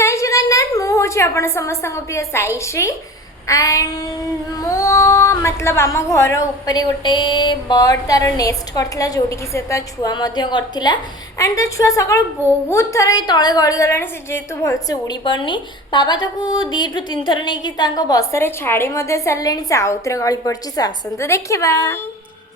जय जगन्नाथ मु हूँ आपण समस्त प्रिय साईश्री एंड मो मतलब आम घर उपरे गोटे बर्ड तार नेस्ट करथिला जोटी कि से छुआ करथिला एंड तो छुआ सकाल बहुत थर तले गलीगला से जेहेतु भलसे उड़ी पारनी बाबा ताकू 2 ରୁ 3 थर नहीं बसार छाड़ी सारे से आउ थे गली पड़ी से आसतु देखा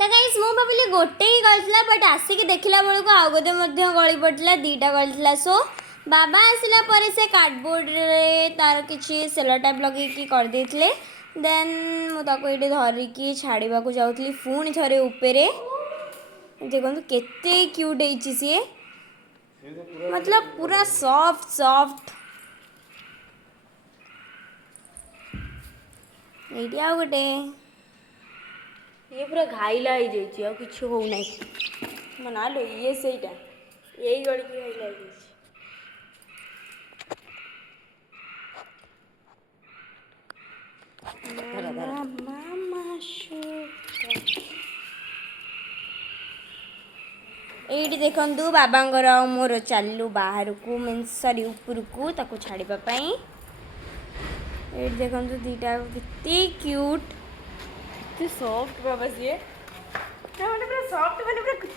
तो गाइस मु भाविली गोटे ही गलता बट आसिक देखला बेलू आउ गोटे गली पड़ा 2टा गलता सो बाबा आसला पर से कार्डबोर्ड रे तार किसी सेलो टाइप लगे कर देथिले देन मुझे ये धरिकी छाड़ा को जाऊँगी पुणी थे उपरे देखो केते क्यूट है सी मतलब पूरा सॉफ्ट सॉफ्ट ये आ गोटे ये पूरा घाइला हो जाए कि होना मना लो ये सहीटा यही गड़की घाइला हो ये देखु बाबांगर मोर चलू बाहर को मीन सॉरी ऊपर को ताको छाड़ापी ये देखु 2टा कितने क्यूट कितने सॉफ्ट बाबा सी पूरा सॉफ्ट मैंने पूरा कुछ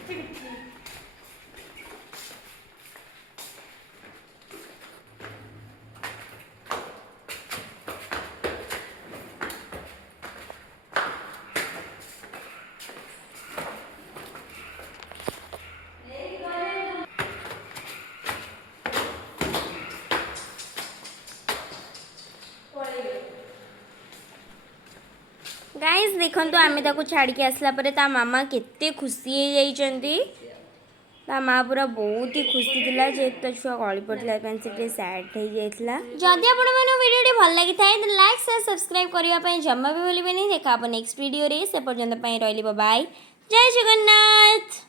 गाइस देखो आम ताको छाड़ी आसला ता मामा केते खुशी हो जाती माँ पूरा बहुत ही खुशी थी जेहेतु छुआ गली पड़ा से सैड हो जाता जदि आपड़ी भल लगी था लाइक शेयर सब्सक्राइब करने जमा भी भूलें देखा नेक्स्ट वीडियो से पर्यंत रही बाय जय जगन्नाथ।